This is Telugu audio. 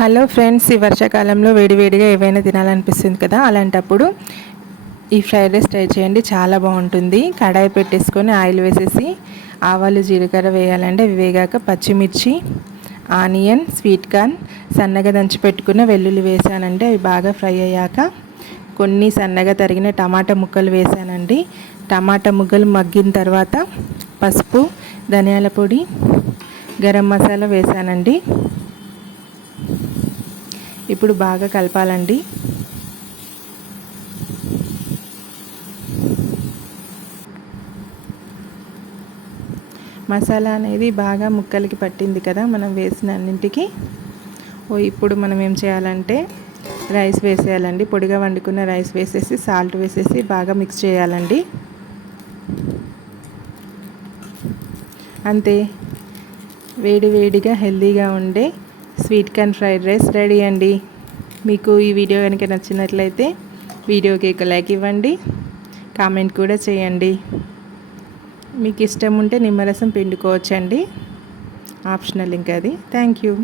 హలో ఫ్రెండ్స్ ఈ వర్షాకాలంలో వేడివేడిగా ఏవైనా తినాలనిపిస్తుంది కదా అలాంటప్పుడు ఈ ఫ్రైడ్ రైస్ ట్రై చేయండి చాలా బాగుంటుంది. కడాయి పెట్టేసుకొని ఆయిల్ వేసేసి ఆవాలు జీలకర్ర వేయాలంటే అవి వేగాక పచ్చిమిర్చి ఆనియన్ స్వీట్ కార్న్ సన్నగా దంచి పెట్టుకున్న వెల్లుల్లి వేసానంటే అవి బాగా ఫ్రై అయ్యాక కొన్ని సన్నగా తరిగిన టమాటా ముక్కలు వేసానండి. టమాటా ముక్కలు మగ్గిన తర్వాత పసుపు ధనియాల పొడి గరం మసాలా వేసానండి. ఇప్పుడు బాగా కలపాలండి. మసాలా అనేది బాగా ముక్కలకి పట్టింది కదా మనం వేసిన అన్నింటికి. ఓ ఇప్పుడు మనం ఏం చేయాలంటే రైస్ వేసేయాలండి. పొడిగా వండుకున్న రైస్ వేసేసి సాల్ట్ వేసేసి బాగా మిక్స్ చేయాలండి. అంతే. వేడి వేడిగా హెల్తీగా ఉండే sweet corn fried rice ready అండి. మీకు ఈ వీడియో కనుక నచ్చినట్లయితే వీడియోకి ఒక లైక్ ఇవ్వండి. కామెంట్ కూడా చేయండి. మీకు ఇష్టం ఉంటే నిమ్మరసం పిండుకోవచ్చండి. ఆప్షనల్ ఇంకా అది. Thank you.